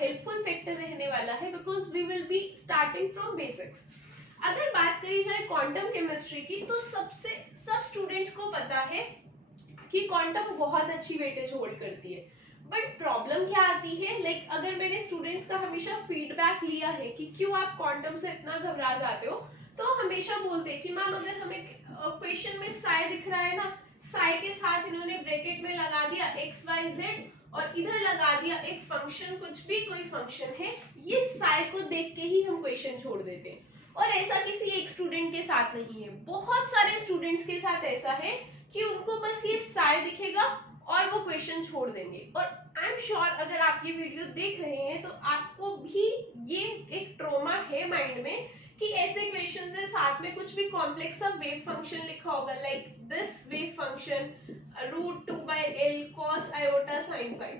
Helpful factor रहने वाला है, because we will be starting from basics. अगर बात करी जाए क्वांटम केमिस्ट्री की, तो सब स्टूडेंट्स को पता है कि क्वांटम बहुत अच्छी वेटेज होल्ड करती है। बट प्रॉब्लम क्या आती है, लाइक अगर मैंने स्टूडेंट्स का हमेशा फीडबैक लिया है कि क्यों आप क्वांटम से इतना घबरा जाते हो, तो हमेशा बोलते हैं कि मैम अगर हमें क्वेश्चन में साई दिख रहा है ना, साई के साथ इन्होंने ब्रैकेट में लगा दिया एक्स वाई जेड और इधर लगा दिया एक फंक्शन, कुछ भी कोई फंक्शन है, ये साई को देख के ही हम क्वेश्चन छोड़ देते हैं। और ऐसा किसी एक स्टूडेंट के साथ नहीं है, बहुत सारे स्टूडेंट्स के साथ ऐसा है कि उनको बस ये साई दिखेगा और वो क्वेश्चन छोड़ देंगे। और आई एम श्योर अगर आप ये वीडियो देख रहे हैं तो आपको भी ये एक ट्रॉमा है माइंड में कि ऐसे क्वेश्चन है साथ में कुछ भी कॉम्प्लेक्स ऑफ वेव फंक्शन लिखा होगा, like this wave function √2/L cos iota sin phi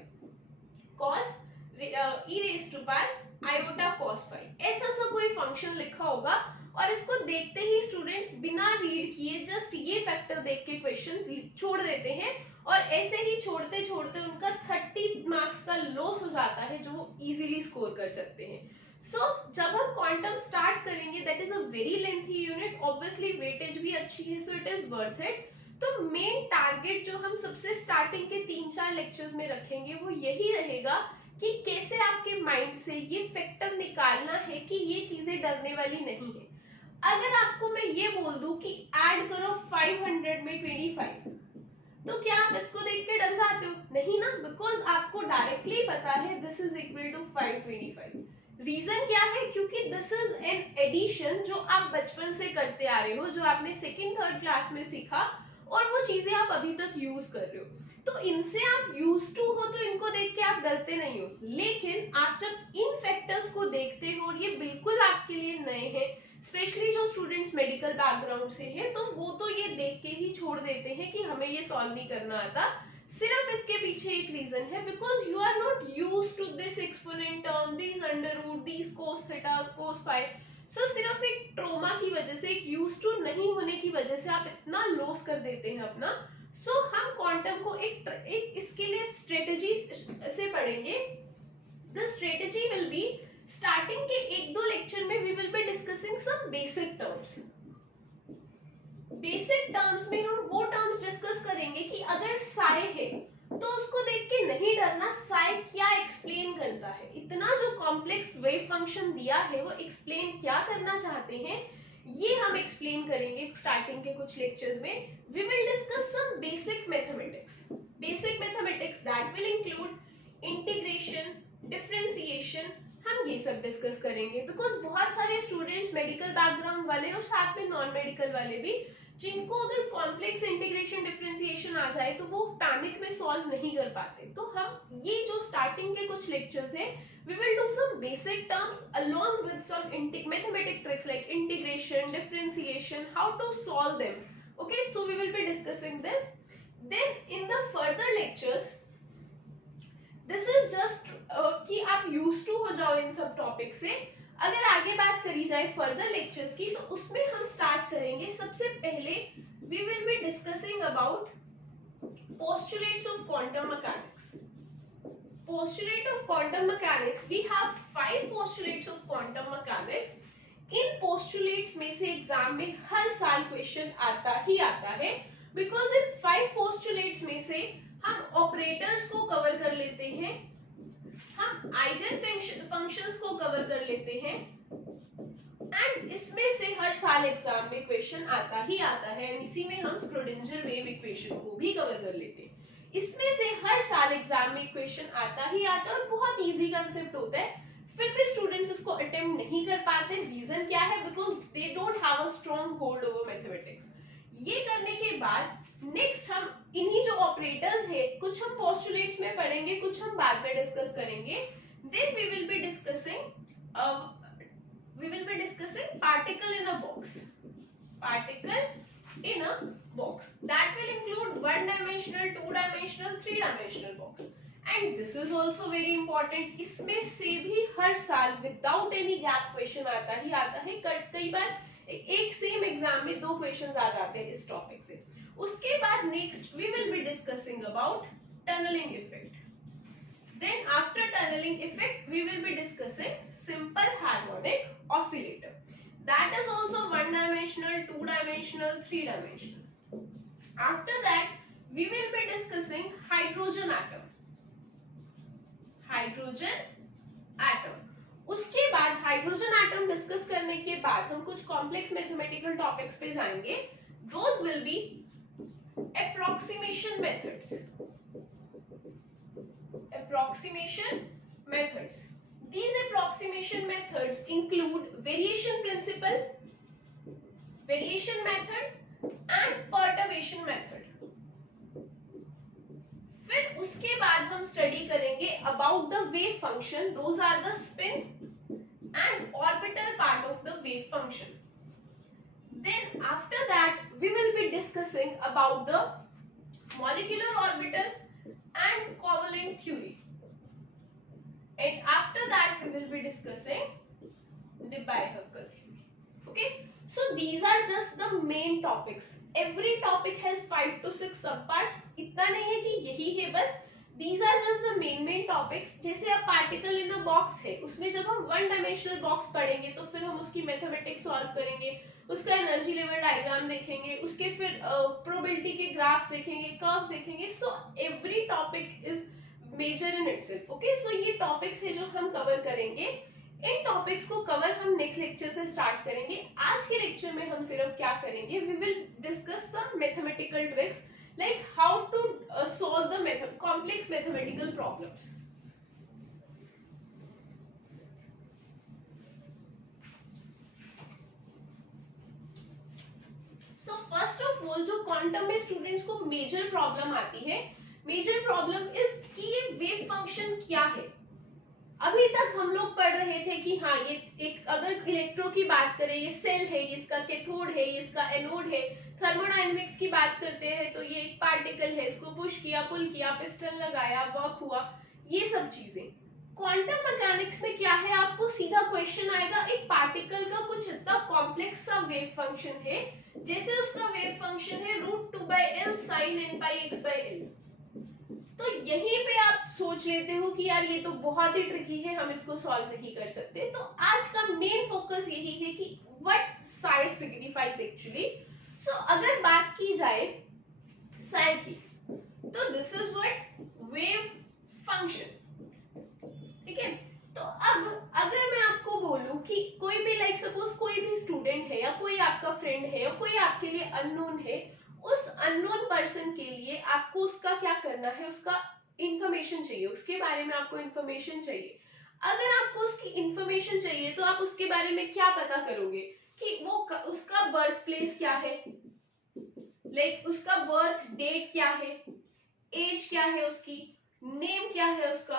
cos e raised to power iota cos phi, ऐसा सा कोई फंक्शन लिखा होगा और इसको देखते ही स्टूडेंट्स बिना रीड किए जस्ट ये फैक्टर देख के क्वेश्चन छोड़ देते हैं और ऐसे ही छोड़ते छोड़ते उनका 30 मार्क्स का लॉस हो जाता है जो वो इजीली स्कोर कर सकते हैं। सो जब हम क्वांटम स्टार्ट करेंगे, that is a very lengthy unit, obviously weightage भी अच्छी है, so it is worth it. तो मेन टारगेट जो हम सबसे स्टार्टिंग के 3-4 लेक्चर्स में रखेंगे वो यही रहेगा कि कैसे आपके माइंड से ये फैक्टर निकालना है कि ये चीजें डरने वाली नहीं है। अगर आपको मैं ये बोल दूं कि ऐड करो 500 में 25, तो क्या आप इसको देख के डर जाते हो? नहीं ना, बिकॉज आपको डायरेक्टली पता है this is equal to 525। Reason क्या है? क्योंकि दिस इज एन एडिशन जो आप बचपन से करते आ रहे हो, जो आपने 2nd-3rd क्लास में सीखा और वो चीजें आप अभी तक यूज कर रहे हो, तो इनसे आप यूज टू हो, तो इनको देख के आप डरते नहीं हो। लेकिन आप जब इन फैक्टर्स को देखते हो और ये बिल्कुल आपके लिए नए हैं, स्पेशली जो स्टूडेंट्स मेडिकल बैकग्राउंड से हैं, तो वो तो ये देख के ही छोड़ देते हैं कि हमें ये सॉल्व नहीं करना आता। सिर्फ इसके पीछे एक रीजन है, because you are not used to this exponent term, this under root, this cos theta, cos phi. So सिर्फ एक ट्रोमा की वजह से, एक यूज्ड टू नहीं होने की वजह से आप इतना लॉस कर देते हैं अपना। सो हम क्वांटम को एक इसके लिए स्ट्रेटेजी से पढ़ेंगे। The strategy will be, starting के 1-2 लेक्चर में we will be discussing some basic terms. Basic terms में हम वो टर्म्स डिस्कस करेंगे कि अगर साई है तो उसको देख के नहीं डरना, साई क्या एक्सप्लेन करता है, इतना जो कॉम्प्लेक्स वेव फंक्शन दिया है वो एक्सप्लेन क्या करना चाहते हैं, ये हम एक्सप्लेन करेंगे स्टार्टिंग के कुछ लेक्चर्स में। We will discuss some basic mathematics. Basic mathematics that will include integration, differentiation, हम ये सब डिस्कस करेंगे। बिकॉज बहुत सारे स्टूडेंट्स मेडिकल बैकग्राउंड वाले और साथ में नॉन मेडिकल वाले भी, जिनको अगर कॉम्प्लेक्स इंटीग्रेशन डिफरेंशिएशन आ जाए तो वो पैनिक में सॉल्व नहीं कर पाते। तो हम ये जो स्टार्टिंग के कुछ लेक्चर्स है, we will do some basic terms along with some mathematic tricks like integration, differentiation, how to solve them. Okay, so we will be discussing this. Then in the further lectures, this is just कि आप used to हो जाओ इन सब topic से। अगर आगे बात करी जाए फर्दर लेक्चर्स की, तो उसमें हम स्टार्ट करेंगे सबसे पहले we will be discussing about postulates of quantum mechanics. Postulate of quantum mechanics, we have 5 postulates of quantum mechanics. In postulates में से एग्जाम में हर साल क्वेश्चन आता ही आता है, बिकॉज इन 5 postulates में से हम ऑपरेटर्स को कवर कर लेते हैं, हम आइगन फंक्शंस को कवर कर लेते हैं, एंड इसमें से हर साल एग्जाम में क्वेश्चन आता ही आता है। इसी में हम स्क्रोडिंजर वेव इक्वेशन को भी कवर कर लेते हैं। इसमें से हर साल एग्जाम में क्वेश्चन आता ही आता है और बहुत इजी कंसेप्ट होता है, फिर भी स्टूडेंट्स इसको अटेम्प्ट नहीं कर पाते। रीजन क्या है? Because they don't have a strong hold over mathematics. ये करने के बाद नेक्स्ट हम इन्हीं जो ऑपरेटर्स है, कुछ हम पोस्टुलेट्स में पढ़ेंगे, कुछ हम बाद में डिस्कस करेंगे। Then we will be discussing particle in a box, particle in a box that will include 1-dimensional, 2-dimensional, 3-dimensional box, and this is also very important. इसमें से भी हर साल विदाउट एनी गैप क्वेश्चन आता ही आता है। कई बार एक सेम एग्जाम में 2 क्वेश्चंस आ जाते हैं इस टॉपिक से। उसके बाद next we will be discussing about tunnelling effect. Then after tunneling effect, we will be discussing simple harmonic oscillator. That is also one dimensional, two dimensional, three dimensional. After that, we will be discussing hydrogen atom. Hydrogen atom. उसके बाद hydrogen atom discuss करने के बाद हम कुछ complex mathematical topics पे जाएंगे। Those will be approximation methods. Approximation methods. These approximation methods include variation principle, variation method and perturbation method. फिर उसके बाद हम स्टडी करेंगे about the wave function, those are the spin and orbital part of the wave function. Then after that we will be discussing about the molecular orbital and covalent theory, and after that we will be discussing the biherkel theory. Okay, so these are just the main topics. Every topic has 5 to 6 subparts. इतना नहीं है कि यही है बस. These are just the main topics. जैसे अब particle in a box है, उसमें जब हम वन डायमेंशनल बॉक्स पढ़ेंगे तो फिर हम उसकी मैथमेटिक्स सॉल्व करेंगे, उसका एनर्जी लेवल डायग्राम देखेंगे, उसके फिर प्रोबेबिलिटी के ग्राफ्स देखेंगे, कर्व्स देखेंगे. So every topic is major in itself. Okay, so ये टॉपिक्स है जो हम कवर करेंगे. इन टॉपिक्स को कवर हम नेक्स्ट लेक्चर से स्टार्ट करेंगे. आज के लेक्चर में हम सिर्फ क्या करेंगे, we will discuss some mathematical tricks like how to solve the complex mathematical problems. So first of all, जो क्वांटम में स्टूडेंट्स को मेजर प्रॉब्लम आती है, मेजर प्रॉब्लम इज कि ये वेव फंक्शन क्या है. अभी तक हम लोग पढ़ रहे थे कि हाँ ये एक, अगर इलेक्ट्रो की बात करें ये सेल है, ये इसका कैथोड है, ये इसका एनोड है. थर्मोडायनेमिक्स की बात करते हैं तो ये एक पार्टिकल है, इसको पुश किया, पुल किया, पिस्टन लगाया, वर्क हुआ, ये सब चीजें. क्वांटम मैकेनिक्स में क्या है, आपको सीधा क्वेश्चन आएगा एक पार्टिकल का कुछ इतना कॉम्प्लेक्स सा वेव फंक्शन है, जैसे उसका वेव फंक्शन है √2/L sin nπx/L. तो यहीं पे आप सोच लेते हो कि यार ये तो बहुत ही ट्रिकी है, हम इसको सॉल्व नहीं कर सकते. तो आज का मेन फोकस यही है कि व्हाट साइ सिग्निफाइज एक्चुअली. सो अगर बात की जाए साइ की, तो this is what wave function. ठीक है, तो अब अगर मैं आपको बोलूं कि कोई भी लाइक सपोज कोई भी स्टूडेंट है या कोई आपका फ्रेंड है या कोई आपके लिए अननोन है, उस अननोन पर्सन के लिए आपको उसका क्या करना है, उसका इंफॉर्मेशन चाहिए, उसके बारे में आपको इंफॉर्मेशन चाहिए. अगर आपको उसकी इंफॉर्मेशन चाहिए तो आप उसके बारे में क्या पता करोगे कि वो उसका बर्थ प्लेस क्या है, लाइक उसका बर्थ डेट क्या है, एज क्या है, उसकी नेम क्या है उसका,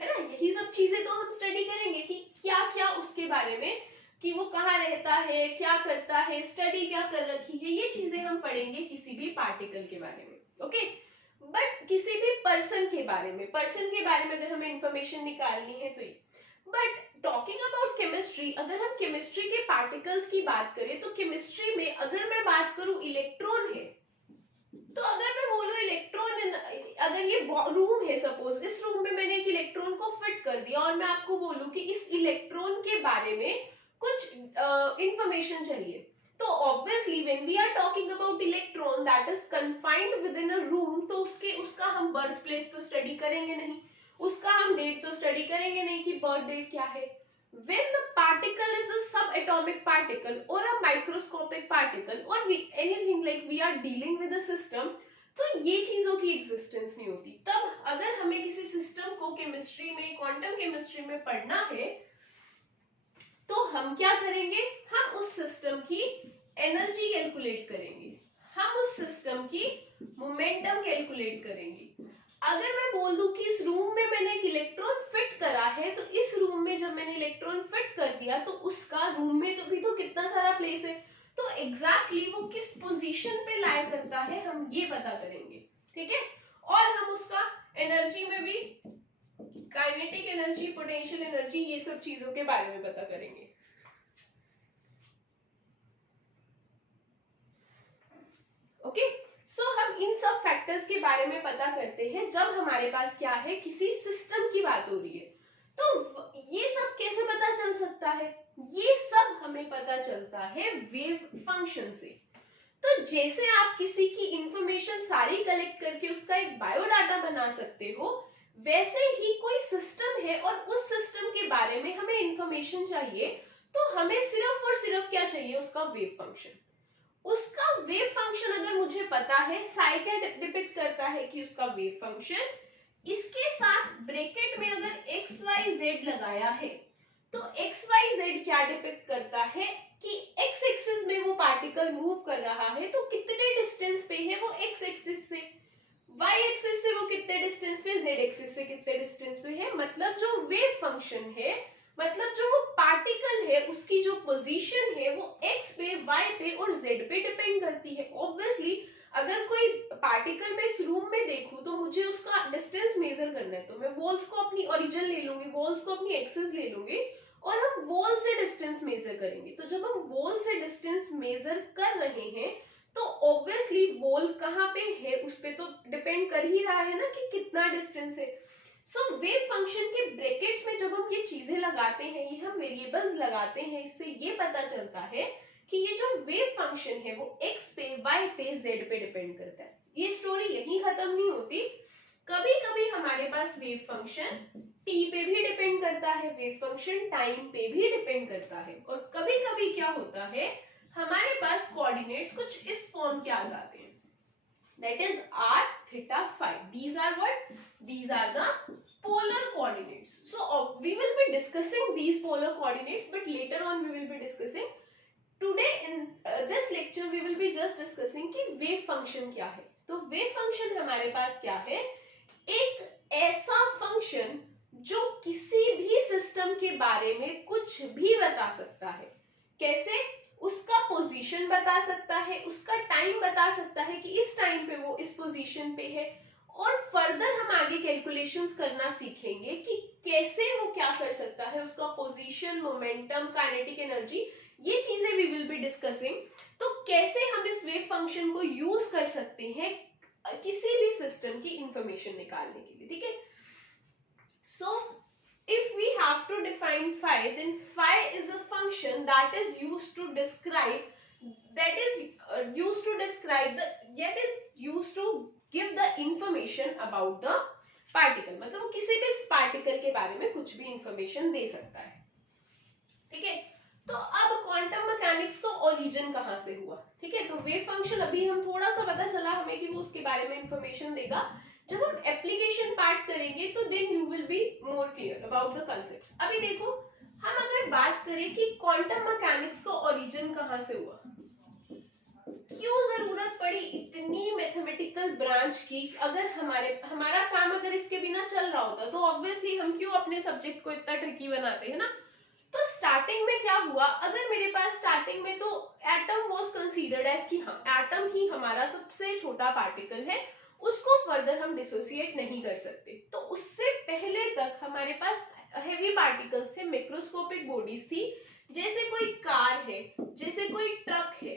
है ना. यही सब चीजें तो हम स्टडी करेंगे कि क्या क्या उसके बारे में, कि वो कहाँ रहता है, क्या करता है, स्टडी क्या कर रखी है, ये चीजें हम पढ़ेंगे किसी भी पार्टिकल के बारे में. ओके, बट किसी भी पर्सन के बारे में अगर हमें इंफॉर्मेशन निकालनी है तो. बट टॉकिंग अबाउट केमिस्ट्री, अगर हम केमिस्ट्री के पार्टिकल्स की बात करें तो केमिस्ट्री में अगर मैं बात करूं इलेक्ट्रॉन है, तो अगर मैं बोलूं इलेक्ट्रॉन, अगर ये रूम है, सपोज इस रूम में मैंने एक इलेक्ट्रॉन को फिट कर दिया और मैं आपको बोलूं कि इस इलेक्ट्रॉन के बारे में कुछ इंफॉर्मेशन चाहिए, तो obviously when we are talking about electron that is confined within a room, तो उसका हम बर्थ प्लेस तो स्टडी करेंगे नहीं, उसका हम डेट तो स्टडी करेंगे नहीं कि बर्थ डेट क्या है. When the particle is a subatomic particle or a microscopic particle or anything like we are dealing with a system, तो ये चीजों की एग्जिस्टेंस नहीं होती. तब अगर हमें किसी सिस्टम को केमिस्ट्री में, क्वांटम केमिस्ट्री में पढ़ना है, तो हम क्या करेंगे, हम उस सिस्टम की एनर्जी कैलकुलेट करेंगे, हम उस सिस्टम की मोमेंटम कैलकुलेट करेंगे. अगर मैं बोल दूं कि इस रूम में मैंने एक इलेक्ट्रॉन फिट करा है, तो इस रूम में जब मैंने इलेक्ट्रॉन फिट कर दिया तो उसका रूम में तो भी तो कितना सारा प्लेस है, तो एग्जैक्टली वो किस पोजीशन पे लाई करता है हम ये पता करेंगे. ठीक है, और हम उसका एनर्जी में भी काइनेटिक एनर्जी, पोटेंशियल एनर्जी, ये सब चीजों के बारे में पता करेंगे. ओके, सो हम इन सब फैक्टर्स के बारे में पता करते हैं जब हमारे पास क्या है, किसी सिस्टम की बात हो रही है। तो ये सब कैसे पता चल सकता है? ये सब हमें पता चलता है वेव फंक्शन से। तो जैसे आप किसी की इंफॉर्मेशन सारी कलेक्ट करके उसका एक बायोडाटा बना सकते हो, वैसे ही कोई सिस्टम है और उस सिस्टम के बारे में हमें इंफॉर्मेशन चाहिए, तो हमें सिर्फ और सिर्फ क्या चाहिए? उसका वेव फंक्शन। उसका वेव फंक्शन अगर मुझे पता है, साई क्या डिपिक्ट करता है कि उसका वेव फंक्शन, इसके साथ ब्रैकेट में अगर एक्स वाई जेड लगाया है, तो एक्स वाई जेड क्या डिपिक्ट करता है कि एक्स एक्सिस में वो पार्टिकल मूव कर रहा है, तो कितने डिस्टेंस पे है वो एक्स एक्सिस से, वाई एक्सिस से वो कितने डिस्टेंस पे, जेड एक्सिस से कितने डिस्टेंस पे है। मतलब जो वेव फंक्शन है, मतलब जो वो पार्टिकल है, उसकी जो पोजीशन है वो एक्स पे, वाई पे और जेड पे डिपेंड करती है। ऑब्वियसली अगर कोई पार्टिकल मैं इस रूम में देखूं तो मुझे उसका डिस्टेंस मेजर करना है, तो मैं वॉल्स को अपनी ओरिजिन ले लूंगी, वॉल्स को अपनी एक्सिस ले लूंगी और हम वॉल से डिस्टेंस मेजर करेंगे। तो जब हम वॉल से डिस्टेंस मेजर कर रहे हैं तो ऑब्वियसली वॉल कहाँ पे है उस पे तो डिपेंड कर ही रहा है ना कि कितना डिस्टेंस है। सो वेव फंक्शन के ब्रैकेट्स में जब हम ये चीजें लगाते हैं, ये हम वेरिएबल्स लगाते हैं, इससे ये पता चलता है कि ये जो वेव फंक्शन है वो x पे, y पे, z पे डिपेंड करता है। ये स्टोरी यहीं खत्म नहीं होती। कभी कभी हमारे पास वेव फंक्शन t पे भी डिपेंड करता है, वेव फंक्शन टाइम पे भी डिपेंड करता है, और कभी कभी क्या होता है हमारे पास कोऑर्डिनेट्स कुछ इस फॉर्म के आ जाते हैं, that is r, theta, phi. These are what? These are the polar coordinates. So we will be discussing these polar coordinates, but later on we will be discussing. Today in this lecture we will be just discussing कि wave function क्या है। तो wave function हमारे पास क्या है? एक ऐसा function जो किसी भी सिस्टम के बारे में कुछ भी बता सकता है। कैसे? उसका पोजीशन बता सकता है, उसका टाइम बता सकता है कि इस टाइम पे वो इस पोजीशन पे है, और फर्दर हम आगे कैलकुलेशंस करना सीखेंगे कि कैसे वो क्या कर सकता है, उसका पोजीशन, मोमेंटम, काइनेटिक एनर्जी, ये चीजें वी विल बी डिस्कसिंग। तो कैसे हम इस वेव फंक्शन को यूज कर सकते हैं किसी भी सिस्टम की इंफॉर्मेशन निकालने के लिए, ठीक है। सो if we have to define phi, then phi is a function that is used to describe that is used to give the information about the particle। मतलब वो किसी भी पार्टिकल के बारे में कुछ भी इंफॉर्मेशन दे सकता है, ठीक है। तो अब क्वांटम मैकेनिक्स का ओरिजिन कहाँ से हुआ, ठीक है। तो वेव फंक्शन अभी हम थोड़ा सा पता चला हमें कि वो उसके बारे में इंफॉर्मेशन देगा। जब हम एप्लीकेशन पार्ट करेंगे तो then you will be more clear about the concepts. अभी देखो, हम अगर बात करें कि क्वांटम मैकेनिक्स का ओरिजिन कहाँ से हुआ, क्यों जरूरत पड़ी इतनी मैथमेटिकल ब्रांच की, अगर हमारा काम अगर इसके बिना चल रहा होता तो ऑब्वियसली हम क्यों अपने सब्जेक्ट को इतना ट्रिकी बनाते हैं ना। तो स्टार्टिंग में क्या हुआ, अगर मेरे पास स्टार्टिंग में तो एटम वाज कंसीडर्ड एज कि हाँ एटम ही हमारा सबसे छोटा पार्टिकल है, उसको फर्दर हम डिसोसिएट नहीं कर सकते। तो उससे पहले तक हमारे पास हेवी पार्टिकल्स थे, मैक्रोस्कोपिक बॉडीज थी, जैसे कोई कार है, जैसे कोई ट्रक है,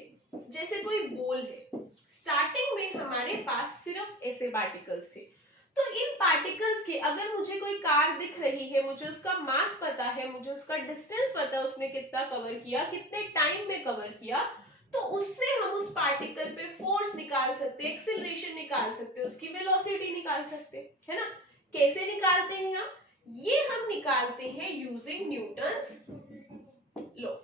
जैसे कोई बॉल है। स्टार्टिंग में हमारे पास सिर्फ ऐसे पार्टिकल्स थे। तो इन पार्टिकल्स के अगर मुझे कोई कार दिख रही है, मुझे उसका मास पता है, मुझे उसका डिस्टेंस पता है, उसने कितना कवर किया, कितने टाइम में कवर किया, तो उससे हम उस पार्टिकल पे फोर्स निकाल सकते हैं, एक्सेलरेशन निकाल सकते हैं, उसकी वेलोसिटी निकाल सकते हैं, है ना। कैसे निकालते हैं हम? ये हम निकालते हैं यूजिंग न्यूटन्स लॉ।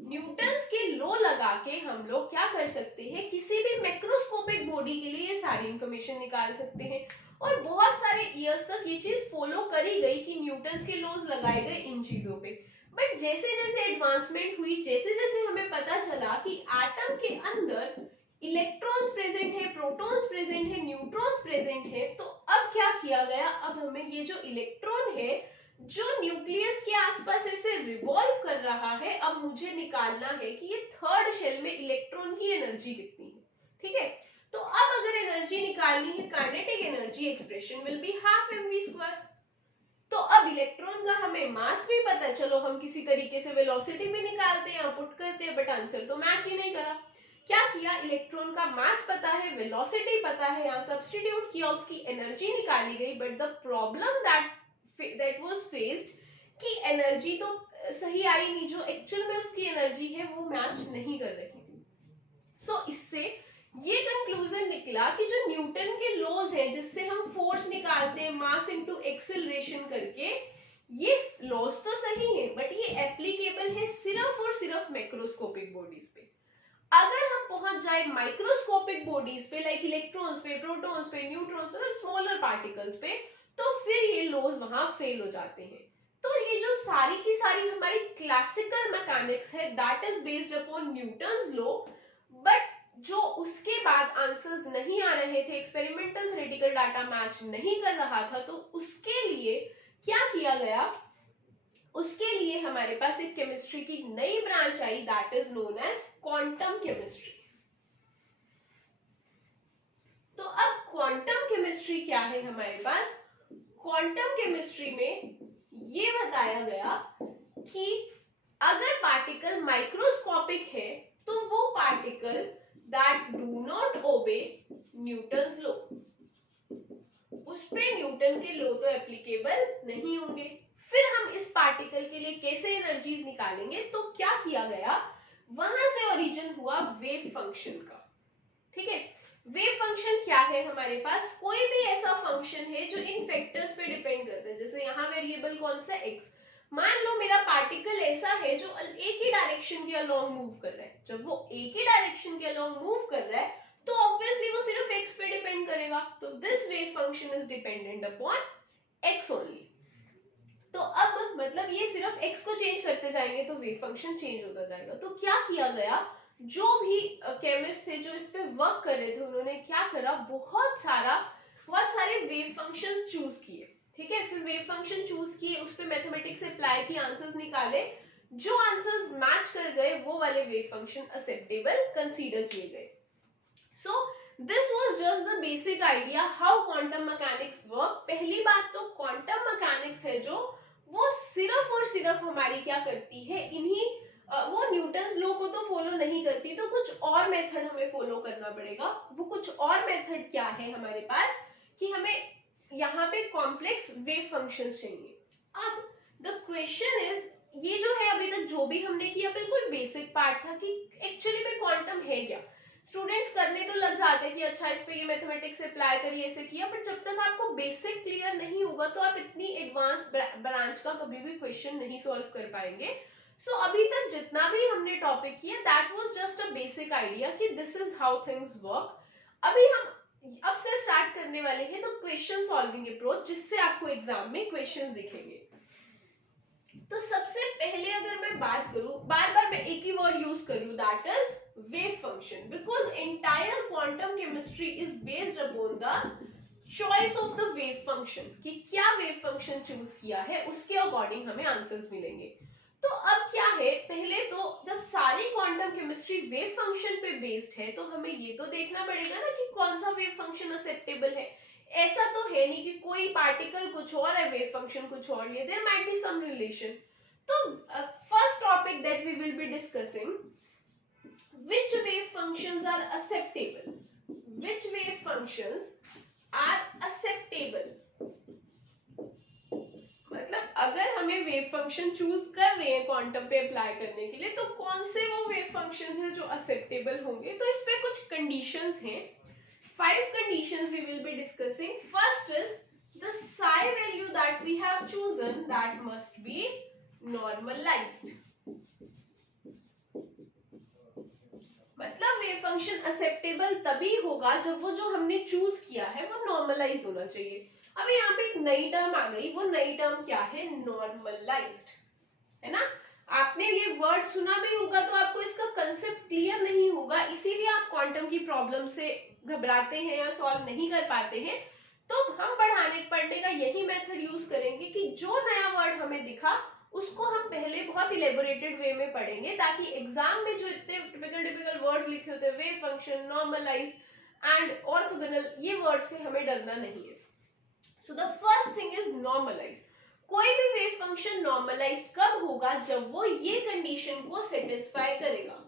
न्यूटन्स के लॉ लगा के हम लोग क्या कर सकते हैं, किसी भी मैक्रोस्कोपिक बॉडी के लिए ये सारी इंफॉर्मेशन निकाल सकते हैं। और बहुत सारे इयर्स तक ये चीज फॉलो करी गई कि न्यूटन्स के लॉज लगाए गए इन चीजों पे। बट जैसे जैसे एडवांसमेंट हुई, जैसे जैसे हमें पता चला कि एटम के अंदर इलेक्ट्रॉन्स प्रेजेंट है, प्रोटॉन्स प्रेजेंट है, न्यूट्रॉन्स प्रेजेंट है, तो अब क्या किया गया, अब हमें ये जो इलेक्ट्रॉन है जो न्यूक्लियस के आसपास ऐसे रिवॉल्व कर रहा है, अब मुझे निकालना है कि ये थर्ड शेल में इलेक्ट्रॉन की एनर्जी कितनी है, ठीक है। तो अब अगर एनर्जी निकालनी है, kinetic energy, expression will be half mv²। तो अब इलेक्ट्रॉन का हमें मास भी पता है, चलो हम किसी तरीके से वेलोसिटी भी निकालते हैं, पुट करते हैं, बट आंसर तो मैच ही नहीं करा। क्या किया, इलेक्ट्रॉन का मास पता है, वेलोसिटी पता है, यहाँ सब्स्टिट्यूट किया, उसकी एनर्जी निकाली गई, but the problem that that was faced कि एनर्जी तो सही आई नहीं, जो एक्चुअल में उसकी एनर्जी है वो मैच नहीं कर रही थी। सो इससे ये कंक्लूजन निकला कि जो न्यूटन के लॉज है जिससे हम फोर्स निकालते हैं मास इनटू एक्सेलरेशन करके, ये लॉज तो सही है बट ये एप्लीकेबल है सिर्फ और सिर्फ मैक्रोस्कोपिक बॉडीज पे। अगर हम पहुंच जाए माइक्रोस्कोपिक बॉडीज पे लाइक इलेक्ट्रॉन्स पे, प्रोटॉन्स पे, न्यूट्रॉन्स पे, स्मॉलर पार्टिकल्स पे, तो फिर ये लॉज वहां फेल हो जाते हैं। तो ये जो सारी की सारी हमारी क्लासिकल मैकेनिक्स है that is based upon Newton's law, but जो उसके बाद आंसर्स नहीं आ रहे थे, एक्सपेरिमेंटल थ्योरेटिकल डाटा मैच नहीं कर रहा था, तो उसके लिए क्या किया गया, उसके लिए हमारे पास एक केमिस्ट्री की नई ब्रांच आई that is known as quantum chemistry. तो अब क्वांटम केमिस्ट्री क्या है हमारे पास, क्वांटम केमिस्ट्री में ये बताया गया कि अगर पार्टिकल माइक्रोस्कोपिक है तो वो particle that do not obey Newton's law, उस पे न्यूटन के लॉ तो एप्लीकेबल नहीं होंगे। फिर हम इस पार्टिकल के लिए कैसे एनर्जीज निकालेंगे, तो क्या किया गया, वहां से ओरिजिन हुआ वेव फंक्शन का। ठीक है, वेव फंक्शन क्या है हमारे पास, कोई भी ऐसा फंक्शन है जो इन फैक्टर्स पे डिपेंड करता है। जैसे यहाँ वेरिएबल कौन सा, एक्स। मान लो मेरा पार्टिकल ऐसा है जो एक ही डायरेक्शन के अलोंग मूव कर रहा है। जब वो एक ही डायरेक्शन के अलोंग मूव कर रहा है तो ऑब्वियसली वो सिर्फ एक्स पे डिपेंड करेगा, तो this wave function is dependent upon x only. तो अब मतलब ये सिर्फ x को चेंज करते जाएंगे तो वेव फंक्शन चेंज होता जाएगा। तो क्या किया गया, जो भी केमिस्ट थे जो इस पे वर्क कर रहे थे, उन्होंने क्या करा, बहुत सारे वेव फंक्शंस चूज किए। ठीक है, फिर वेव फंक्शन चूज किए, उस पे मैथमेटिक्स अप्लाई किए, आंसर्स निकाले, जो आंसर्स मैच कर गए वो वाले वेव फंक्शन एक्सेप्टेबल कंसीडर किए गए। So this was just the basic idea how quantum mechanics work. पहली बात तो क्वांटम मैकेनिक्स है जो वो सिर्फ और सिर्फ हमारी क्या करती है, इन्हीं वो न्यूटन्स लॉ को तो फॉलो नहीं करती, तो कुछ और मेथड हमें फॉलो करना पड़ेगा। वो कुछ और मेथड क्या है हमारे पास, कि हमें यहाँ पे कॉम्प्लेक्स वेव फंक्शंस चाहिए। अब द क्वेश्चन इज, ये जो है अभी तक जो भी हमने किया बिल्कुल बेसिक पार्ट था कि एक्चुअली में क्वांटम है क्या। स्टूडेंट्स करने तो लग जाते हैं कि अच्छा इस पे ये मैथमेटिक्स अप्लाई करिए, ऐसे किया, बट जब तक आपको बेसिक क्लियर नहीं होगा तो आप इतनी एडवांस ब्रांच का कभी भी क्वेश्चन नहीं सॉल्व कर पाएंगे। सो अभी तक जितना भी हमने टॉपिक किया that was just a basic idea कि this is how things work. अभी हम अब से स्टार्ट करने वाले हैं तो क्वेश्चन सॉल्विंग अप्रोच, जिससे आपको एग्जाम में क्वेश्चंस दिखेंगे। तो सबसे पहले अगर मैं बात करूं, बार बार मैं एक ही वर्ड यूज करूं, that is wave function, because entire quantum chemistry is based upon the choice of the wave function, कि क्या wave function choose किया है उसके अकॉर्डिंग हमें आंसर्स मिलेंगे। तो अब क्या है, पहले तो जब सारी क्वांटम केमिस्ट्री वेव फंक्शन पे बेस्ड है तो हमें ये तो देखना पड़ेगा ना कि कौन सा वेव फंक्शन एक्सेप्टेबल है। ऐसा तो है नहीं कि कोई पार्टिकल कुछ और है, वेव फंक्शन कुछ और है, there might be some relation. तो first topic that we will be discussing, which wave functions are acceptable, which wave functions are acceptable, मतलब अगर हमें वेव फंक्शन चूज कर रहे हैं क्वांटम पे अप्लाई करने के लिए तो कौन से वो वेव फंक्शंस हैं जो एक्सेप्टेबल होंगे। तो इस पे कुछ कंडीशंस हैं, 5 conditions we will be discussing. First is the psi value that we have chosen that must be normalized, मतलब वेव फंक्शन एक्सेप्टेबल तभी होगा जब वो जो हमने चूज किया है वो नॉर्मलाइज होना चाहिए। अब यहाँ पे एक नई टर्म आ गई, वो नई टर्म क्या है, नॉर्मलाइज्ड, है ना। आपने ये वर्ड सुना भी होगा तो आपको इसका कंसेप्ट क्लियर नहीं होगा, इसीलिए आप क्वांटम की प्रॉब्लम से घबराते हैं या सॉल्व नहीं कर पाते हैं। तो हम पढ़ने का यही मेथड यूज करेंगे कि जो नया वर्ड हमें दिखा उसको हम पहले बहुत इलेबोरेटेड वे में पढ़ेंगे, ताकि एग्जाम में जो इतने टिपिकल वर्ड्स लिखे होते हैं, wave function, normalize and orthogonal, ये वर्ड से हमें डरना नहीं है। So the first thing is normalize. कोई भी वेव फंक्शन नॉर्मलाइज कब होगा, जब वो ये कंडीशन को सेटिस्फाई करेगा,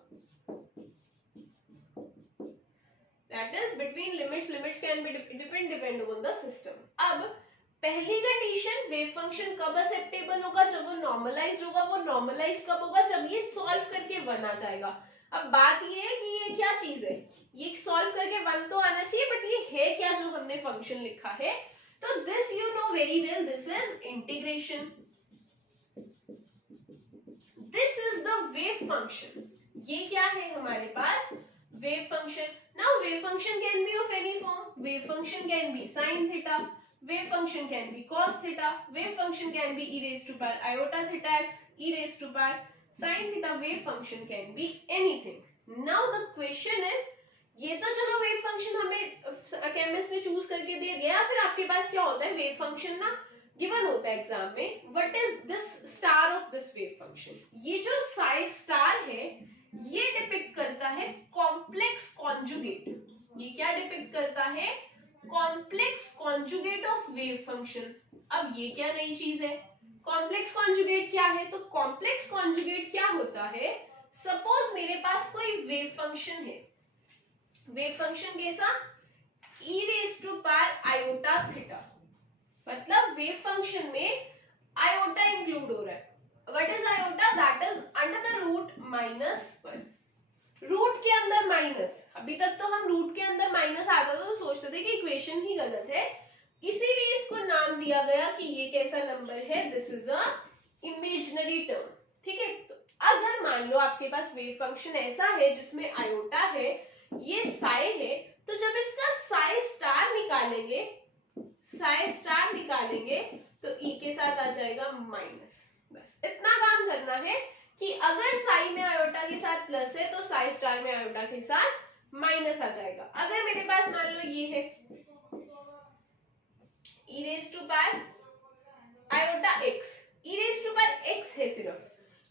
that is between limits, limits can be depend on the system। अब पहली कंडीशन, वेव फंक्शन कब एक्सेप्टेबल होगा, जब वो नॉर्मलाइज्ड होगा। वो नॉर्मलाइज्ड कब होगा, जब ये सॉल्व करके 1 आ जाएगा। अब बात ये है कि ये क्या चीज है, ये सॉल्व करके 1 तो आना चाहिए, बट ये है क्या जो हमने फंक्शन लिखा है। तो this you know very well, this is integration, this is the wave function. ये क्या है हमारे पास, wave function. Now wave function can be of any form, wave function can be sin theta, wave function can be cos theta, wave function can be e raised to power iota theta x, e raised to power sin theta, wave function can be anything. Now the question is, ये तो चलो wave function हमें chemist ने choose करके दे दिया, फिर आपके पास क्या होता है, वेव फंक्शन ना गिवन होता है एग्जाम में। What is this star of this wave function, ये जो साइड स्टार है ये डिपिक्ट करता है कॉम्प्लेक्स कॉन्जुगेट। ये क्या डिपिक्ट करता है, complex conjugate of wave function. अब ये क्या नई चीज है, कॉम्प्लेक्स कॉन्जुगेट क्या है, तो कॉम्प्लेक्स कॉन्जुगेट क्या होता है, सपोज मेरे पास कोई वेव फंक्शन है, वेव फंक्शन कैसा, e raise to power iota theta, मतलब वेव फंक्शन में आयोटा इंक्लूड हो रहा है। What is iota, that is under the root -1, root के अंदर माइनस। अभी तक तो हम रूट के अंदर माइनस आता था तो सोचते थे कि इक्वेशन ही गलत है, इसीलिए इसको नाम दिया गया कि ये कैसा नंबर है, this is a imaginary term. ठीक है, तो अगर मान लो आपके पास वेव फंक्शन ऐसा है जिसमें आयोटा है, ये साई है, तो जब इसका साई स्टार निकालेंगे, साई स्टार निकालेंगे तो ई के साथ आ जाएगा माइनस। बस इतना काम करना है कि अगर साई में आयोटा के साथ प्लस है तो साई स्टार में आयोटा के साथ माइनस आ जाएगा। अगर मेरे पास मान लो ये है e raise to power iota x, e raise to power x है सिर्फ,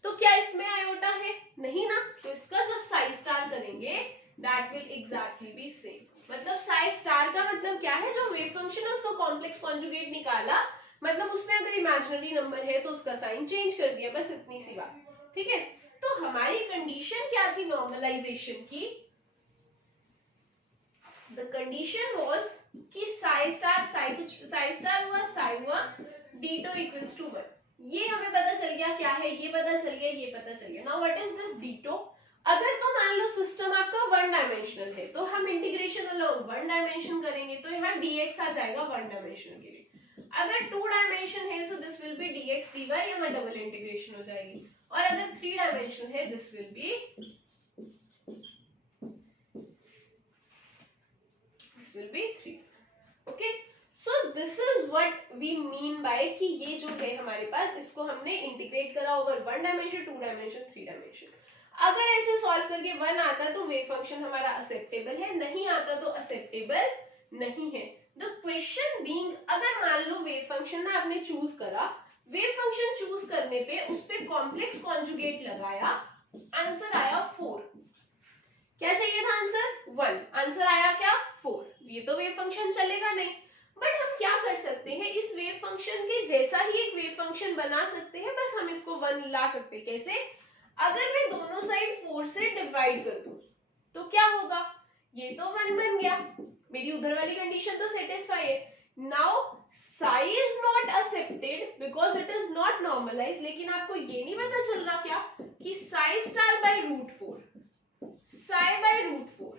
तो क्या इसमें आयोटा है, नहीं ना, तो इसका जब साई स्टार करेंगे that will exactly B same. मतलब साई स्टार का मतलब क्या है, जो वेव फंक्शन है उसका कॉम्प्लेक्स कॉन्जुगेट निकाला, मतलब उसमें अगर इमेजिनरी नंबर है तो उसका साइन चेंज कर दिया, बस इतनी सी बात। ठीक है, तो हमारी कंडीशन क्या थी नॉर्मलाइजेशन की, द कंडीशन वाज कि साई स्टार, साई स्टार हुआ, साई हुआ, d2 इक्वल्स टू 1। ये हमें पता चल गया क्या है, ये पता चल गया, ये पता चल गया। Now what is this d2, अगर तो मान लो सिस्टम आपका 1 डायमेंशनल है तो हम इंटीग्रेशन अलोंग 1 डायमेंशन करेंगे तो यहाँ dx आ जाएगा 1 डायमेंशन के लिए। अगर 2 डायमेंशन है so this will be dx dy, यहाँ डबल इंटीग्रेशन हो जाएगी। और अगर 3 डायमेंशन है this will be 3। Okay, so this is what we mean by कि ये जो है हमारे पास, इसको हमने इंटीग्रेट करा ओवर 1 डायमेंशन, 2 डायमेंशन, 3 डायमेंशन। अगर ऐसे सॉल्व करके 1 आता तो वेव फंक्शन हमारा एक्सेप्टेबल है, नहीं आता तो एक्सेप्टेबल नहीं है। द क्वेश्चन बीइंग, अगर मान लो वेव फंक्शन ना आपने चूज करा, वेव फंक्शन चूज करने पे उस पे कॉम्प्लेक्स कॉन्जुगेट लगाया, आंसर आया 4। क्या चाहिए था आंसर, 1, आंसर आया क्या 4। ये तो वेव फंक्शन चलेगा नहीं, बट हम क्या कर सकते हैं, इस वेव फंक्शन के जैसा ही एक वेव फंक्शन बना सकते हैं, बस हम इसको 1 ला सकते हैं। कैसे, अगर मैं दोनों साइड 4 से डिवाइड कर दूं तो क्या होगा, ये तो 1 बन गया, मेरी उधर वाली कंडीशन तो सेटिस्फाई है। Now psi is not accepted because it is not normalize, लेकिन आपको ये नहीं पता चल रहा क्या कि psi star by root 4, psi by root 4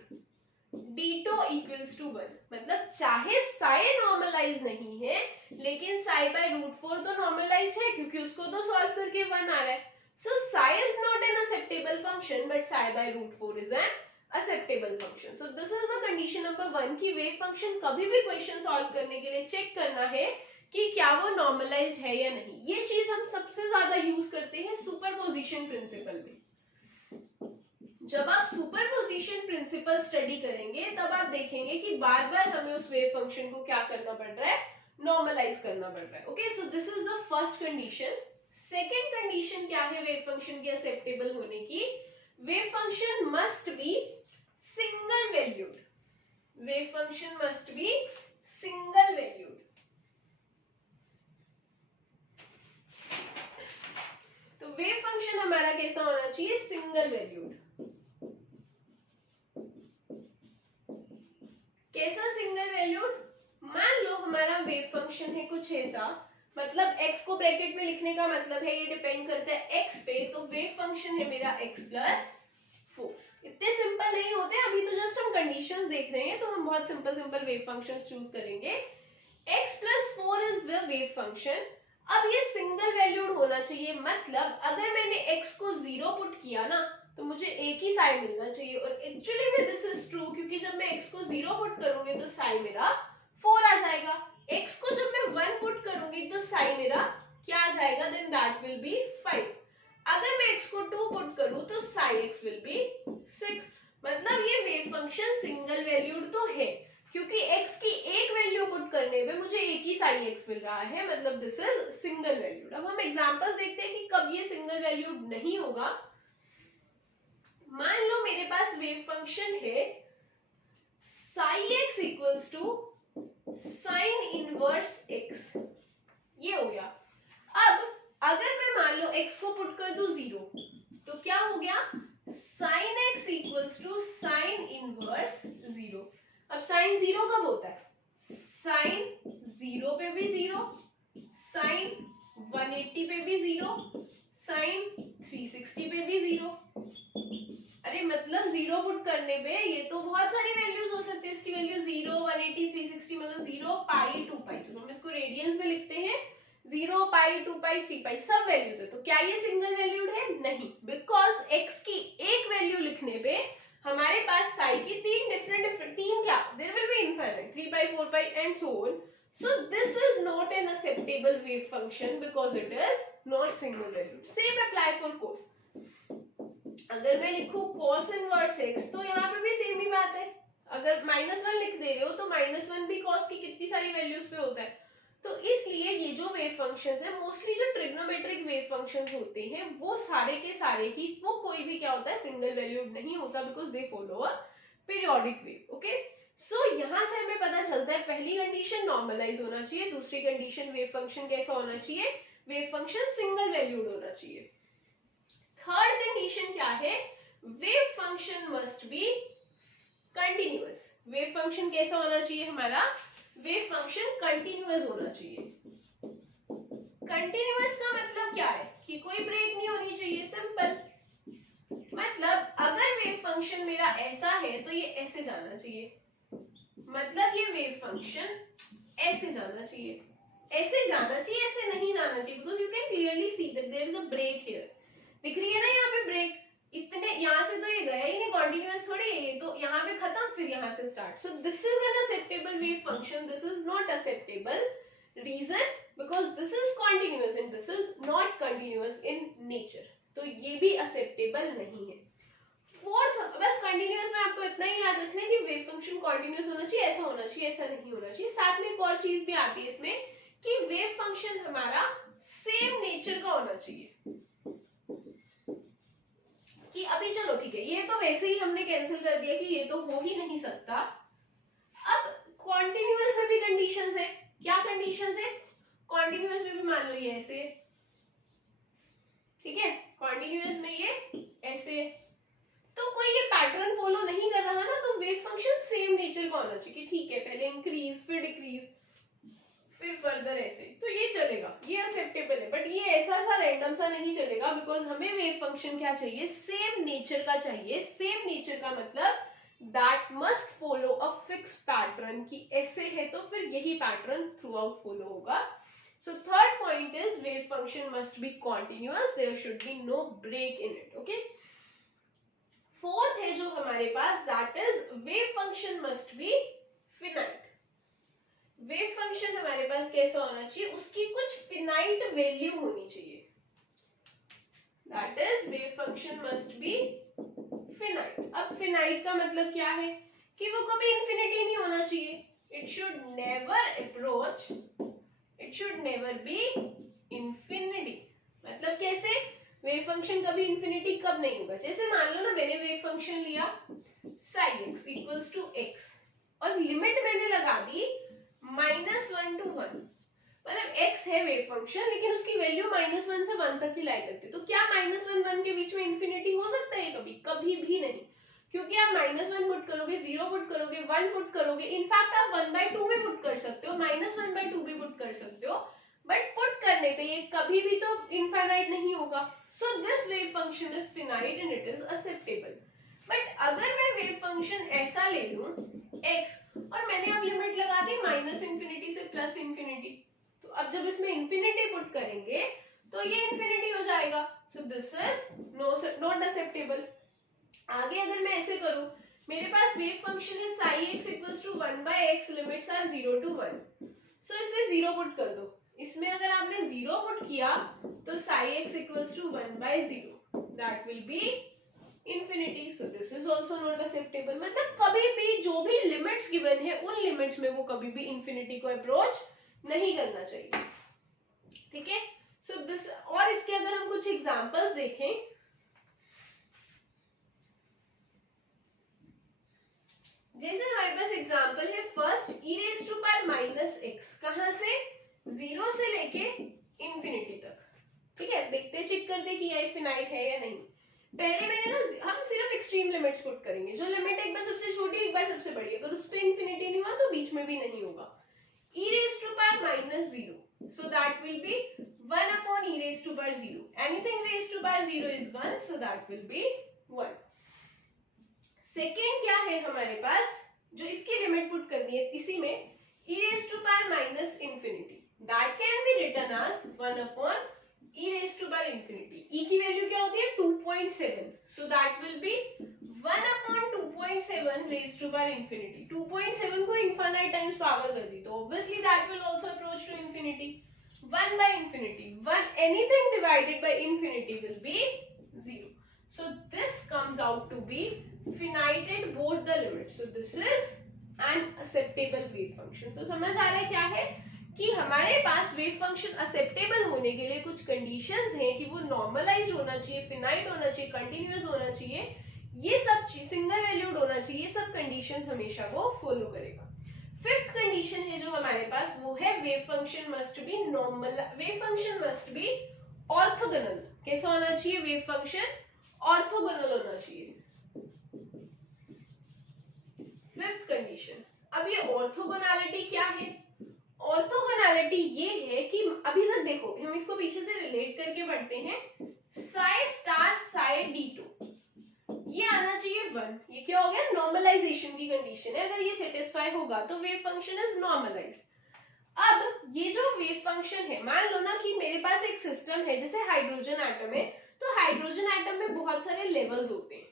d2 equals to 1, मतलब चाहे साई नॉर्मलाइज नहीं है लेकिन साई बाय रूट 4 तो नॉर्मलाइज है, क्योंकि उसको तो सॉल्व करके 1 आ रहा है। So psi is not an acceptable function, but psi by root 4 is an acceptable function. So this is the condition number 1 कि wave function कभी भी क्वेश्चन सॉल्व करने के लिए चेक करना है कि क्या वो नॉर्मलाइज है या नहीं। ये चीज हम सबसे ज्यादा यूज करते हैं सुपरपोजिशन प्रिंसिपल में। जब आप सुपरपोजिशन प्रिंसिपल स्टडी करेंगे तब आप देखेंगे कि बार बार हमें उस वेव फंक्शन को क्या करना पड़ रहा है, नॉर्मलाइज करना पड़ रहा है। Okay, so this is the first condition. Second condition क्या है वेव फंक्शन के एक्सेप्टेबल होने की, wave function must be single valued, wave function must be single valued. तो वेव फंक्शन हमारा कैसा होना चाहिए, सिंगल वैल्यूड। कैसा सिंगल वैल्यूड, मान लो हमारा वेव फंक्शन है कुछ कुछ ऐसा, मतलब x को ब्रैकेट में लिखने का मतलब है ये डिपेंड करता है x पे, तो वेव फंक्शन है मेरा x प्लस 4। इतने सिंपल नहीं होते, अभी तो जस्ट हम कंडीशंस देख रहे हैं, तो हम बहुत simple simple wave functions choose करेंगे। x plus 4 is the wave function. अब ये सिंगल वैल्यूड होना चाहिए, मतलब अगर मैंने x को 0 पुट किया ना तो मुझे एक ही साई मिलना चाहिए, और एक्चुअली में दिस इज ट्रू, क्योंकि जब मैं x को 0 पुट करूंगी तो साई मेरा 4 आ जाएगा। x को जब मैं 1 पुट करूंगी तो साई मेरा क्या आ जाएगा, देन दैट विल बी 5। अगर मैं x को 2 पुट करूं तो साई x विल बी 6। मतलब ये वेव फंक्शन सिंगल वैल्यूड तो है, क्योंकि x की एक वैल्यू पुट करने पे मुझे एक ही साई x मिल रहा है, मतलब दिस इज सिंगल वैल्यूड। अब हम एग्जांपल्स देखते हैं कि कब ये सिंगल वैल्यूड नहीं होगा। मान लो मेरे पास वेव फंक्शन है psi x equals to sine inverse x, ये हो गया। अब अगर मैं मान लो x को पुट कर दूं 0, तो क्या हो गया, sine x equals to sine inverse 0। अब साइन 0 कब होता है, साइन 0 पे भी 0, साइन 180 पे भी 0, साइन 360 पे भी 0। अरे मतलब 0 पुट करने पे ये तो बहुत सारी वैल्यूज हो सकती है, इसकी वैल्यू 0, 180, 360, मतलब 0, पाई, 2 पाई। चलो हम इसको रेडियंस में लिखते हैं, 0, पाई, 2 पाई, 3 पाई, सब वैल्यूज है। तो क्या ये सिंगल वैल्यूड है, नहीं, बिकॉज x की एक वैल्यू लिखने पे हमारे पास साई की तीन क्या, there will be infinite, 3 pi, 4 pi and so on. So this is not an acceptable wave function because it is not single valued. Same apply for cos. अगर मैं लिखूं cos इनवर्स x, तो यहाँ पे भी सेम ही बात है। अगर -1 लिख दे रहे हो तो -1 भी cos की कितनी सारी वैल्यूज पे होता है। तो इसलिए ये जो वेव फंक्शंस है, मोस्टली जो ट्रिग्नोमेट्रिक वेव फंक्शंस होते हैं, वो सारे के सारे ही, वो कोई भी क्या होता है, सिंगल वैल्यूड नहीं होता, because they follow a periodic wave. Okay, so यहाँ से हमें पता चलता है पहली कंडीशन नॉर्मलाइज होना चाहिए, दूसरी कंडीशन वेव फंक्शन कैसा होना चाहिए, वेव फंक्शन सिंगल वैल्यूड होना चाहिए। थर्ड कंडीशन क्या है, wave function must be continuous. Wave function कैसा होना चाहिए हमारा, वेव फंक्शन कंटिन्यूअस होना चाहिए। कंटिन्यूअस का मतलब क्या है कि कोई ब्रेक नहीं होनी चाहिए, सिंपल। मतलब अगर वेव फंक्शन मेरा ऐसा है तो ये ऐसे जाना चाहिए, मतलब ये वेव फंक्शन ऐसे जाना चाहिए, ऐसे जाना चाहिए, ऐसे नहीं जाना चाहिए, because you can clearly see that there is a break here. दिख रही है ना यहाँ पे ब्रेक, इतने यहाँ से तो ये गया ही नहीं, कॉन्टिन्यूअस थोड़ी है ये, तो यहाँ पे खत्म, फिर यहाँ से start. So this is an acceptable wave function, this is not acceptable. Reason, because this is continuous and this is not continuous in nature, तो ये भी एक्सेप्टेबल नहीं है। फोर्थ, बस कंटिन्यूअस में आपको इतना ही याद रखना है कि वेव फंक्शन कंटिन्यूअस होना चाहिए, ऐसा होना चाहिए, ऐसा नहीं होना चाहिए। साथ में एक और चीज भी आती है इसमें कि वेव फंक्शन हमारा सेम नेचर का होना चाहिए। कि अभी चलो ठीक है, ये तो वैसे ही हमने कैंसिल कर दिया कि ये तो हो ही नहीं सकता। अब कॉन्टिन्यूअस में भी कंडीशंस है, क्या कंडीशंस है, कॉन्टिन्यूअस में भी मान लो ये ऐसे, ठीक है, कॉन्टिन्यूअस में ये ऐसे, तो कोई ये पैटर्न फॉलो नहीं कर रहा ना, तो वेव फंक्शन सेम नेचर का होना चाहिए, ठीक है, पहले इंक्रीज फिर डिक्रीज फिर फर्दर ऐसे, तो ये चलेगा, ये एक्सेप्टेबल है। बट ये ऐसा सा रैंडम सा नहीं चलेगा, बिकॉज हमें वेव फंक्शन क्या चाहिए, सेम नेचर का चाहिए। सेम नेचर का मतलब that must follow a fix pattern, कि ऐसे है तो फिर यही पैटर्न थ्रू आउट फॉलो होगा। So third point is wave function must be continuous, there should be no break in it. Okay, fourth है जो हमारे पास, that is wave function must be finite. Wave function हमारे पास कैसा होना चाहिए, उसकी कुछ फिनाइट वैल्यू होनी चाहिए, that is wave function must be finite. अब फिनाइट का मतलब क्या है कि वो कभी इंफिनिटी नहीं होना चाहिए, it should never approach, it should never be infinity. मतलब कैसे, वेव फंक्शन कभी इंफिनिटी कब नहीं होगा, जैसे मान लो ना मैंने वेव फंक्शन लिया sine x equals to x, और लिमिट मैंने लगा दी -1 to 1, मतलब x है वेव फंक्शन, लेकिन उसकी वैल्यू -1 से 1 तक ही लाई करती है, तो क्या -1 1 के बीच में इंफिनिटी हो सकता है कभी, कभी भी नहीं। क्योंकि आप -1 पुट करोगे, 0 पुट करोगे, 1 पुट करोगे, इनफैक्ट आप 1/2 भी पुट कर सकते हो, -1/2 भी पुट कर सकते हो, बट पुट करने पे ये कभी भी तो इनफाइनाइट नहीं होगा. So this wave function is finite and it is acceptable. But अगर मैं वेव फंक्शन ऐसा ले लूं x और मैंने अब लिमिट लगा दी -इंफिनिटी से +इंफिनिटी, तो अब जब इसमें इंफिनिटी पुट करेंगे तो ये इंफिनिटी हो जाएगा. So this is not acceptable. आगे अगर मैं ऐसे करूं, मेरे पास वेव फंक्शन है psi x equals to 1/x, limits are 0 to 1. So इसमें 0 पुट कर दो. इसमें अगर आपने 0 पुट किया तो psi x equals to 1/0, that will be infinity. So this is also not acceptable. मतलब कभी भी जो भी लिमिट्स गिवन है उन लिमिट्स में वो कभी भी इंफिनिटी को अप्रोच नहीं करना चाहिए. ठीक है. सो दिस, और इसके अगर हम कुछ एग्जांपल्स देखें, जैसे हमारे पास एग्जांपल है first e raised to power -x, कहां से, 0 से लेके इंफिनिटी तक. ठीक है, देखते चेक करते कि ये फिनाइट है या नहीं. पहले मैंने ना, हम सिर्फ एक्सट्रीम लिमिट्स पुट करेंगे, जो लिमिट एक बार सबसे छोटी एक बार सबसे बड़ी, अगर उस पे इंफिनिटी नहीं हुआ तो बीच में भी नहीं होगा. e raised to power -0, so that will be 1 upon e raised to power 0. Anything raised to power 0 is 1, so that will be 1. Second क्या है हमारे पास, जो इसकी लिमिट पुट करनी है इसी में, e raised to power -infinity, that can be written as 1 upon e raised to power infinity. e की वैल्यू क्या होती है 2.7, so that will be 1 upon 2.7 raised to power infinity. 2.7 को infinite times पावर कर दी तो obviously that will also approach to infinity. 1/infinity, 1, anything divided by infinity will be 0. So this comes out to be finite at both the limits. So this is an acceptable wave function. तो समझ आ रहा है क्या है कि हमारे पास wave function acceptable होने के लिए कुछ कंडीशंस हैं कि वो नॉर्मलाइज्ड होना चाहिए, फिनाइट होना चाहिए, कंटिन्यूअस होना चाहिए, ये सब चीज सिंगल वैल्यूड होना चाहिए, ये सब कंडीशंस हमेशा वो फॉलो करेगा. फिफ्थ कंडीशन है जो हमारे पास, वो है wave function must be normal, wave function must be orthogonal. कैसा होना चाहिए वेव फंक्शन, ऑर्थोगोनल होना चाहिए. Fifth condition. अब ये ऑर्थोगोनैलिटी क्या है, ऑर्थोगोनैलिटी ये है कि अभी तक देखो हम इसको पीछे से रिलेट करके पढ़ते हैं, साई स्टार साई d2 ये आना चाहिए 1. ये क्या हो गया, नॉर्मलाइजेशन की कंडीशन है. अगर ये सेटिस्फाई होगा तो वेव फंक्शन इज नॉर्मलाइज्ड. अब ये जो वेव फंक्शन है, मान लो ना कि मेरे पास एक सिस्टम है, जैसे हाइड्रोजन एटम है, तो हाइड्रोजन एटम में बहुत सारे लेवल्स होते हैं,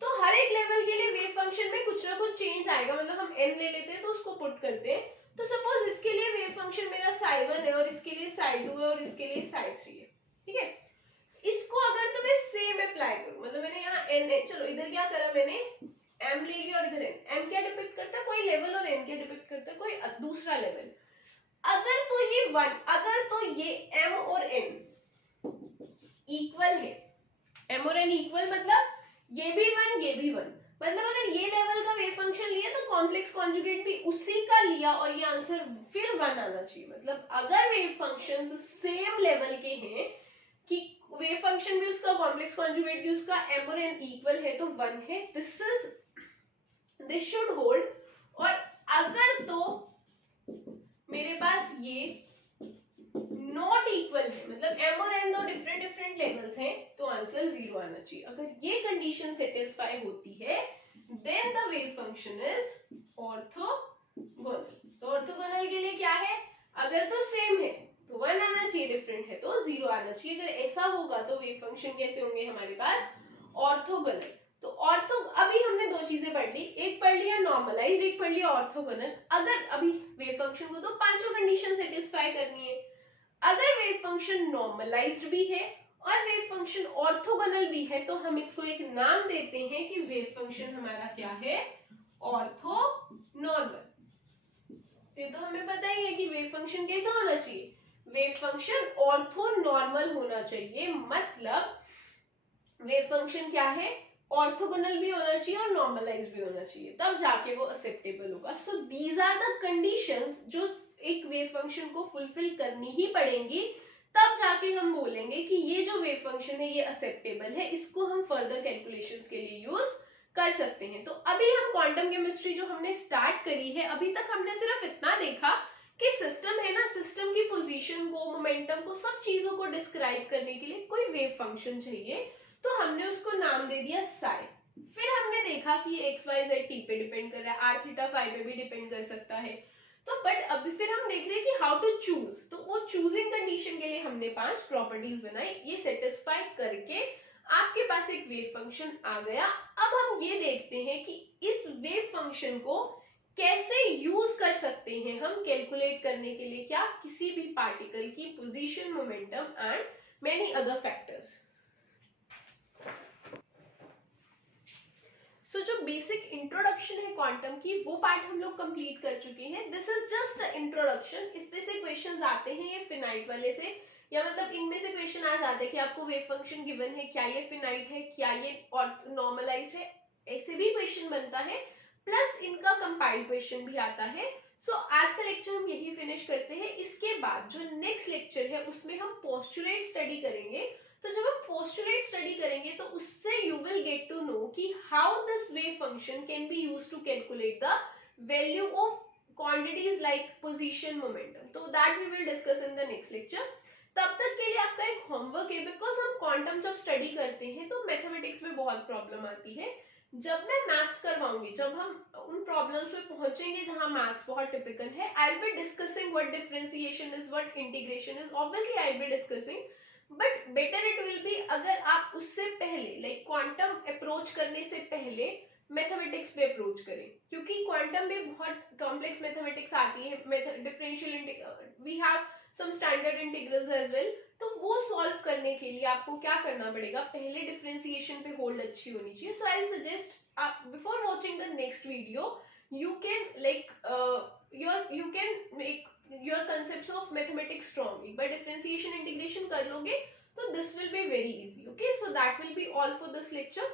तो हर एक लेवल के लिए वेव फंक्शन में कुछ ना कुछ चेंज आएगा. मतलब हम n ले लेते हैं तो उसको पुट करते हैं, तो सपोज इसके लिए वेव फंक्शन मेरा psi1 है और इसके लिए psi2 है और इसके लिए psi3 है. ठीक है, इसको अगर तो मैं सेम अप्लाई करूं, मतलब मैंने यहाँ n है, चलो इधर क्या करा मैंने, m ले लिया और इधर n. m क्या डिपिक्ट करता है, कोई लेवल, और n क्या डिपिक्ट करता है, कोई दूसरा लेवल. अगर तो ये 1, अगर तो ये m और n इक्वल है, m और n इक्वल मतलब ये भी 1 ये भी 1, मतलब अगर ये लेवल का वेव फंक्शन लिया तो कॉम्प्लेक्स कॉन्जुगेट भी उसी का लिया और ये आंसर फिर 1 आना चाहिए. मतलब अगर वेव फंक्शंस सेम लेवल के हैं कि वेव फंक्शन भी उसका, कॉम्प्लेक्स कॉन्जुगेट भी उसका, m और n इक्वल है तो 1 है. This should hold. और अगर तो मेरे पास ये नॉट इक्वल है, मतलब m और n दो डिफरेंट लेवल्स हैं, तो आंसर 0 आना चाहिए. अगर ये कंडीशन सेटिस्फाई होती है then the wave function is orthogonal. तो ऑर्थोगोनल के लिए क्या है, अगर तो सेम है तो 1 आना चाहिए, डिफरेंट है तो 0 आना चाहिए. अगर ऐसा होगा तो वेव फंक्शन कैसे होंगे हमारे पास, ऑर्थोगोनल. तो ऑर्थो, अभी हमने दो चीजें पढ़ ली, एक पढ़ लिया नॉर्मलाइज्ड, एक पढ़ लिया ऑर्थोगोनल. अगर अभी वेव फंक्शन को तो पांचों कंडीशन सेटिस्फाई करनी है. अगर वेव फंक्शन नॉर्मलाइज्ड भी है और वेव फंक्शन ऑर्थोगोनल भी है तो हम इसको एक नाम देते हैं कि वेव फंक्शन हमारा क्या है, ऑर्थोनॉर्मल. ये तो हमें पता ही है कि वेव फंक्शन कैसा होना चाहिए, वेव फंक्शन ऑर्थोनॉर्मल होना चाहिए. मतलब वेव फंक्शन क्या है, ऑर्थोगोनल भी होना चाहिए और नॉर्मलाइज्ड भी होना चाहिए, तब जाके वो एक्सेप्टेबल होगा. So these are the conditions जो एक वेव फंक्शन को फुलफिल करनी ही पड़ेंगी, तब जाके हम बोलेंगे कि ये जो वेव फंक्शन है ये एक्सेप्टेबल है. इसको हम फर्दर कैलकुलेशंस के लिए यूज कर सकते हैं। तो अभी हम क्वांटम केमिस्ट्री जो हमने स्टार्ट करी है, अभी तक हमने सिर्फ इतना देखा कि सिस्टम है ना, सिस्टम की पोजीशन को, मोमेंटम को, सब चीजों को डिस्क्राइब करने के लिए कोई वेव फंक्शन चाहिए, तो हमने उसको नाम दे दिया साई। फिर हमने देखा कि एक्स वाई जेड टी पे डिपेंड कर रहा है, आर थीटा फाई पे भी डिपेंड कर सकता है। तो बट अभी फिर हम देख रहे हैं कि हाउ टू चूज, तो वो चूजिंग कंडीशन के लिए हमने 5 प्रॉपर्टीज बनाई, ये सेटिस्फाई करके आपके पास एक वेव फंक्शन आ गया। अब हम ये देखते हैं कि इस वेव फंक्शन को कैसे यूज कर सकते हैं हम कैलकुलेट करने के लिए, क्या, किसी भी पार्टिकल की position, momentum and many other factors. So जो बेसिक इंट्रोडक्शन है क्वांटम की, वो पार्ट हम लोग कंप्लीट कर चुके हैं। This is just introduction. इस पे से क्वेश्चंस आते हैं ये फिनाइट वाले से, या मतलब इनमें से क्वेश्चन आ जाते हैं कि आपको वेव फंक्शन गिवन है, क्या ये फिनाइट है, क्या ये नॉर्मलाइज्ड है, ऐसे भी क्वेश्चन बनता है, प्लस इनका कंपाइल्ड क्वेश्चन भी आता है। सो आज का लेक्चर हम यही फिनिश करते हैं। इसके बाद जो नेक्स्ट लेक्चर है उसमें हम पोस्टुलेट स्टडी करेंगे। तो जब हम पोस्टुलेट स्टडी करेंगे तो उससे you will get to know कि how this wave function can be used to calculate the value of quantities like position, momentum. तो that we will discuss in the next lecture. तब तक के लिए आपका एक होमवर्क है, बिकॉज हम क्वांटम जब स्टडी करते हैं तो मैथमेटिक्स में बहुत प्रॉब्लम आती है। जब मैं मैथ्स करवाऊंगी, जब हम उन प्रॉब्लम्स पे पहुंचेंगे जहां मैथ्स बहुत टिपिकल है, I will be discussing what differentiation is, what integration is, obviously I will be discussing, but better it will be अगर आप उससे पहले लाइक क्वांटम अप्रोच करने से पहले मैथमेटिक्स पे अप्रोच करें, क्योंकि क्वांटम में बहुत कॉम्प्लेक्स मैथमेटिक्स आती है, differential, we have some standard integrals as well. तो वो सॉल्व करने के लिए आपको क्या करना पड़ेगा, पहले डिफरेंशिएशन पे होल्ड अच्छी होनी चाहिए। So I suggest before watching the next video you can like you can make your concepts of mathematics strong. एक बार differentiation integration कर लोगे तो this will be very easy. Okay, so that will be all for this lecture.